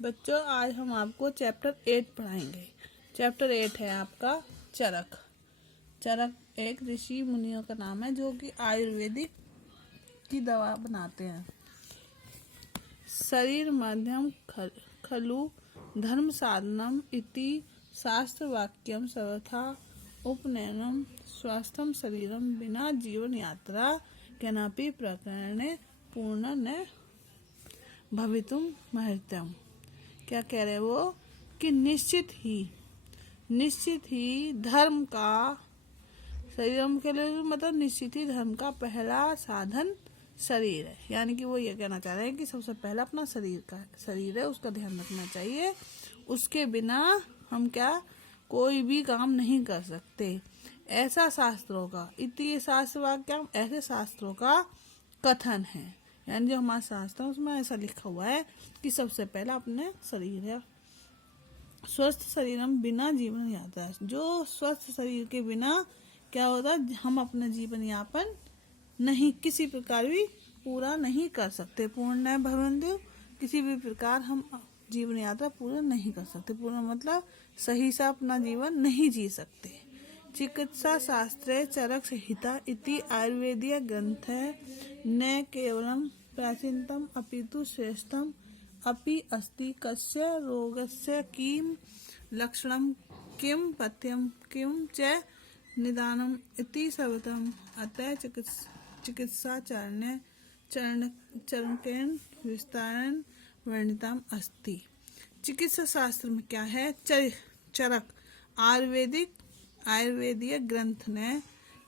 बच्चों, आज हम आपको चैप्टर 8 पढ़ाएंगे। चैप्टर 8 है आपका चरक। चरक एक ऋषि मुनियों का नाम है जो कि आयुर्वेदिक की दवा बनाते हैं। शरीर मध्यम खलु धर्म साधनम इति शास्त्र वाक्यम सर्वथा उपनयनम स्वास्थ्यम शरीरम बिना जीवन यात्रा केनापि प्रकरणे पूर्ण न भवितुम महत्यम। क्या कह रहे वो कि निश्चित ही धर्म का शरीरम के लिए मतलब निश्चित ही धर्म का पहला साधन शरीर है। यानी कि वो ये कहना चाह रहे हैं कि सबसे पहला अपना शरीर है, उसका ध्यान रखना चाहिए। उसके बिना हम कोई भी काम नहीं कर सकते। ऐसा शास्त्रों का इति शास्त्र वाक्य ऐसे शास्त्रों का कथन है। यानी जो हमारा शास्त्र है उसमें ऐसा लिखा हुआ है कि सबसे पहला अपने शरीर है। स्वस्थ शरीरम बिना जीवन यात्रा, जो स्वस्थ शरीर के बिना क्या होता है, हम अपना जीवन यापन नहीं किसी प्रकार भी पूरा नहीं कर सकते। पूर्ण न भवन्तु, किसी भी प्रकार हम जीवन यात्रा पूरा नहीं कर सकते। पूरा मतलब सही से अपना जीवन नहीं जी सकते। चिकित्सा शास्त्रे चरक संहिता इति आयुर्वेदीय ग्रंथ है। न केवलम प्राचीनतम अपितु श्रेष्ठम अपि अस्ति। कस्य रोगस्य किम लक्षणम किम पथ्यम किम च निदानम इति सर्वतम अतः चिकित्सा चरणकेन विस्तारेण वर्णितम अस्ति। चिकित्सा शास्त्र में क्या है? चरक आयुर्वेदीय ग्रंथ ने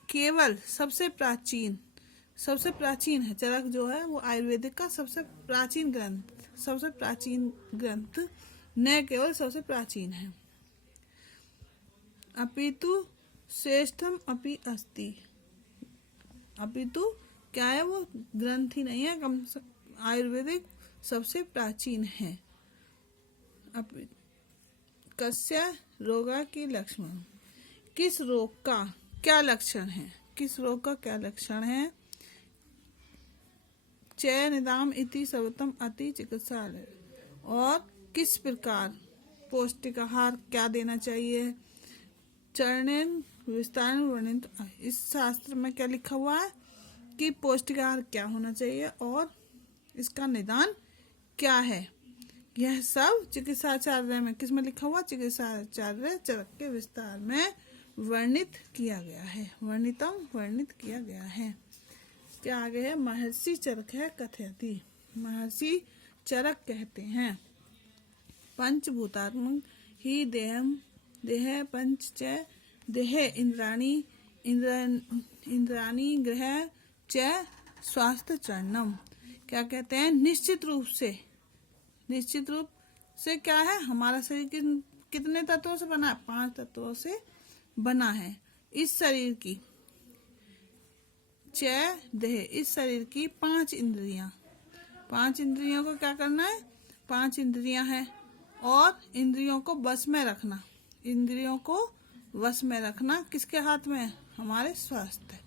केवल सबसे प्राचीन है। चरक जो है वो आयुर्वेदिक का सबसे प्राचीन ग्रंथ न केवल सबसे प्राचीन है, अपितु श्रेष्ठम अपि अस्ति। अपितु क्या है? वो ग्रंथ ही नहीं है, आयुर्वेदिक सबसे प्राचीन है। कस्य रोगा की लक्षण, किस रोग का क्या लक्षण है? किस रोग का क्या लक्षण है? चय निदाम इति सर्वोत्तम अति चिकित्सालय, और किस प्रकार पौष्टिक आहार क्या देना चाहिए? चरणेन विस्तार वर्णित। इस शास्त्र में क्या लिखा हुआ है कि पौष्टिक आहार क्या होना चाहिए और इसका निदान क्या है। यह सब चिकित्साचार्य में किस में लिखा हुआ? चिकित्साचार्य चरक के विस्तार में वर्णित किया गया है। क्या आगे है? महर्षि चरक है कथयति। महर्षि चरक कहते हैं पंचभूतात्मक ही देह पंच च देह इंद्राणी ग्रह च स्वास्थ्य चरणम। क्या कहते हैं? निश्चित रूप से क्या है? हमारा शरीर कितने तत्वों से बना है? 5 तत्वों से बना है। इस शरीर की देह, इस शरीर की 5 इंद्रियां को क्या करना है? 5 इंद्रियां हैं और इंद्रियों को वश में रखना किसके हाथ में है? हमारे स्वास्थ्य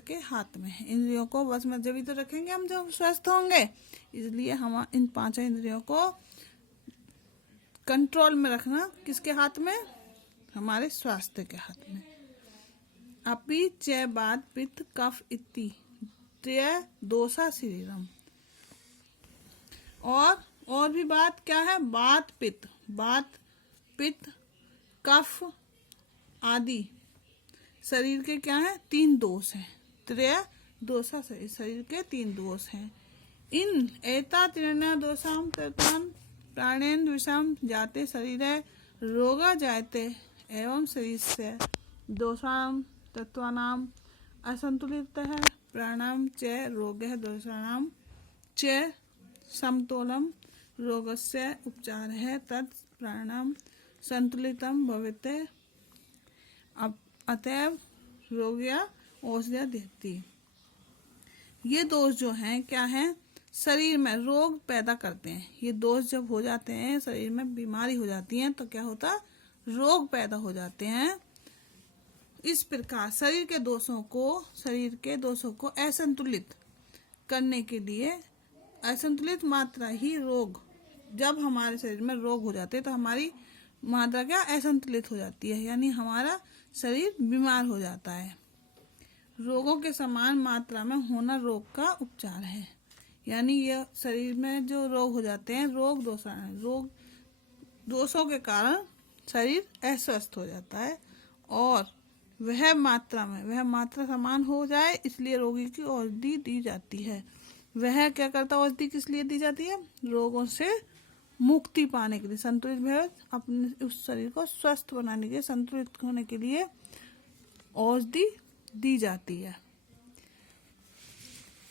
के हाथ में है। इंद्रियों को वश में जब ही तो रखेंगे हम जब स्वस्थ होंगे। इसलिए हम इन 5 इंद्रियों को कंट्रोल में रखना किसके हाथ में? हमारे स्वास्थ्य के हाथ में। अपि च बात पित्त कफ इति त्रय दोषा शरीरम, और भी बात क्या है? बात पित्त कफ आदि शरीर के क्या है? 3 दोष हैं। त्रय दोषा शरीर के 3 दोष हैं। इन एता त्रिण्या दोषाम तत्वान प्राणेन विषम जाते शरीरे रोगा जायते एवं शरीर से दोषाम तत्वानाम असंतुलित है प्राणाम च रोगः दोषानाम च समतोलम रोगस्य उपचार है तत् प्राणाम संतुलितम भवते अतएव रोगिया औषधि देती। ये दोष जो हैं क्या हैं? शरीर में रोग पैदा करते हैं। ये दोष जब हो जाते हैं, शरीर में बीमारी हो जाती है तो क्या होता? रोग पैदा हो जाते हैं। इस प्रकार शरीर के दोषों को असंतुलित करने के लिए असंतुलित मात्रा ही रोग, जब हमारे शरीर में रोग हो जाते हैं तो हमारी मात्रा क्या असंतुलित हो जाती है, यानी हमारा शरीर बीमार हो जाता है। रोगों के समान मात्रा में होना रोग का उपचार है, यानी यह शरीर में जो रोग हो जाते हैं रोग दोषों के कारण शरीर अस्वस्थ हो जाता है और वह मात्रा समान हो जाए, इसलिए रोगी की औषधि दी जाती है। वह क्या करता है, औषधि किस लिए दी जाती है? रोगों से मुक्ति पाने के लिए, संतुलित भेद अपने उस शरीर को स्वस्थ बनाने के लिए, संतुलित होने के लिए औषधि दी जाती है।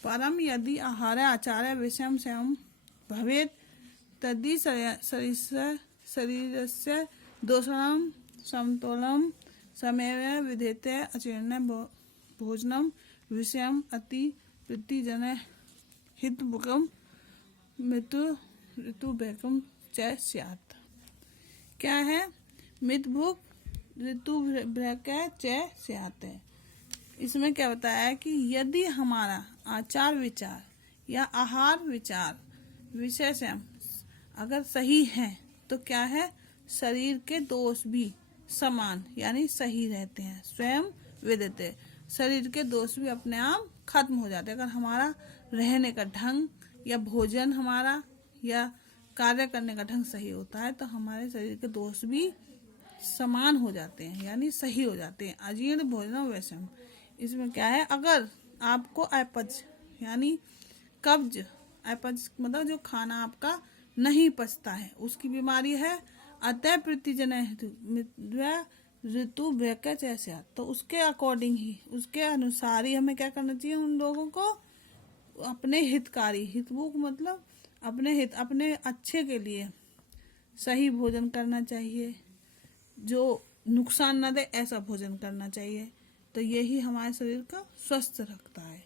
परम यदि आहार आचार्य विषम स्वयं भवेत् तद्धि शरीरस्य दोषाणां समतोलं समैव विधेते अचेर्ण भोजनम विषयम अति प्रीतिजन हितभुकम मृत्यु ऋतुभैकम च स्यात्। क्या है? मितभुक ऋतुभैक च स्यात् है। इसमें क्या बताया है कि यदि हमारा आचार विचार या आहार विचार विषय से अगर सही है तो क्या है, शरीर के दोष भी समान यानी सही रहते हैं। स्वयं विदिते, शरीर के दोष भी अपने आप खत्म हो जाते हैं। अगर हमारा रहने का ढंग या भोजन हमारा या कार्य करने का ढंग सही होता है तो हमारे शरीर के दोष भी समान हो जाते हैं यानी सही हो जाते हैं। अजीर्ण भोजन वैश्यम, इसमें क्या है, अगर आपको अपच यानी कब्ज, अपच मतलब जो खाना आपका नहीं पचता है उसकी बीमारी है, अतः प्रीतिजन ऋतु भैक ऐसे, तो उसके अकॉर्डिंग ही, उसके अनुसार ही हमें क्या करना चाहिए, उन लोगों को अपने हितकारी, हितभुक मतलब अपने हित, अपने अच्छे के लिए सही भोजन करना चाहिए, जो नुकसान न दे ऐसा भोजन करना चाहिए। तो यही हमारे शरीर का स्वस्थ रखता है।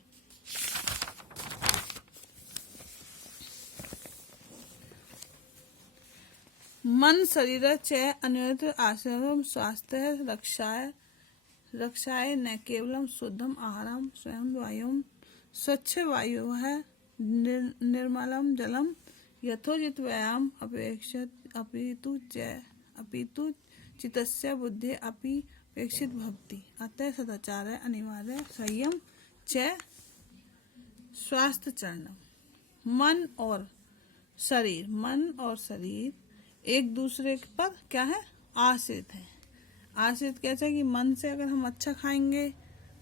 मन शरीर च अन्योन्य आश्रम स्वास्थ्य रक्षाय न केवलम शुद्धम आहारम स्वयं वायुम स्वच्छ वायु है निर्मलम जलम यथोचित व्यायाम अपितु चित्तस्य बुद्धि अपि अपेक्षित भक्ति अतः सदाचार अनिवार्य संयम च स्वास्थ्य चरणम। मन और शरीर एक दूसरे पर क्या है, आश्रित है। आश्रित कैसे कि मन से अगर हम अच्छा खाएंगे,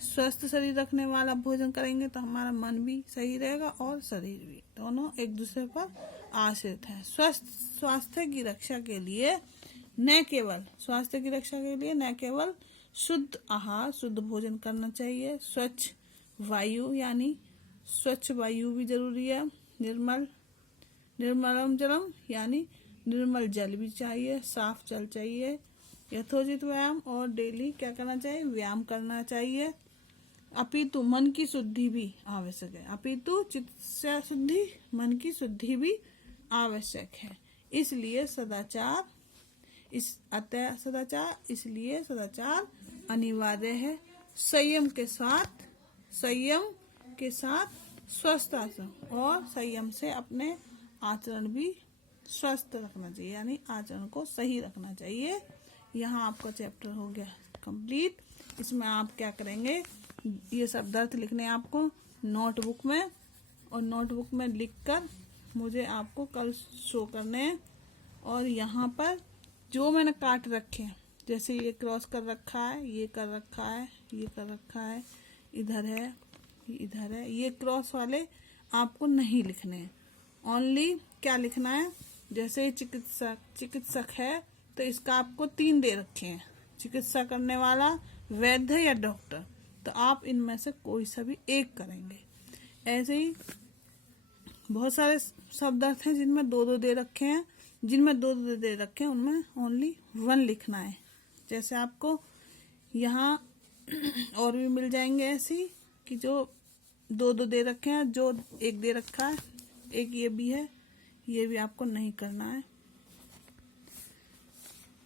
स्वस्थ शरीर रखने वाला भोजन करेंगे तो हमारा मन भी सही रहेगा और शरीर भी, दोनों एक दूसरे पर आश्रित है। स्वास्थ्य की रक्षा के लिए न केवल शुद्ध आहार, शुद्ध भोजन करना चाहिए, स्वच्छ वायु यानी स्वच्छ वायु भी जरूरी है, निर्मलम जलम यानी निर्मल जल भी चाहिए, साफ जल चाहिए, यथोचित व्यायाम और डेली क्या करना चाहिए, व्यायाम करना चाहिए, अपितु मन की शुद्धि भी आवश्यक है, अपितु चित्त शुद्धि, मन की शुद्धि भी आवश्यक है। इसलिए सदाचार अनिवार्य है। संयम के साथ स्वस्थ आचरण और संयम से अपने आचरण भी स्वस्थ रखना चाहिए यानी आचरण को सही रखना चाहिए। यहाँ आपका चैप्टर हो गया कंप्लीट। इसमें आप क्या करेंगे, ये सब अर्थ लिखने हैं आपको नोटबुक में, और नोटबुक में लिखकर मुझे आपको कल शो करने हैं। और यहाँ पर जो मैंने काट रखे हैं, जैसे ये क्रॉस कर रखा है, ये कर रखा है, ये कर रखा है, इधर है, ये क्रॉस वाले आपको नहीं लिखने हैं। ओनली क्या लिखना है, जैसे चिकित्सक है तो इसका आपको 3 दे रखे हैं, चिकित्सा करने वाला, वैद्य या डॉक्टर, तो आप इनमें से कोई सा भी एक करेंगे। ऐसे ही बहुत सारे शब्द अर्थ हैं जिनमें 2-2 दे रखे हैं, उनमें ओनली 1 लिखना है। जैसे आपको यहाँ और भी मिल जाएंगे ऐसी कि जो 2-2 दे रखे हैं, जो 1 दे रखा है, एक ये भी है, ये भी आपको नहीं करना है।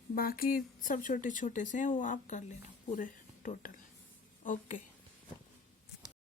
बाकी सब छोटे छोटे से हैं, वो आप कर लेना पूरे टोटल। ओके।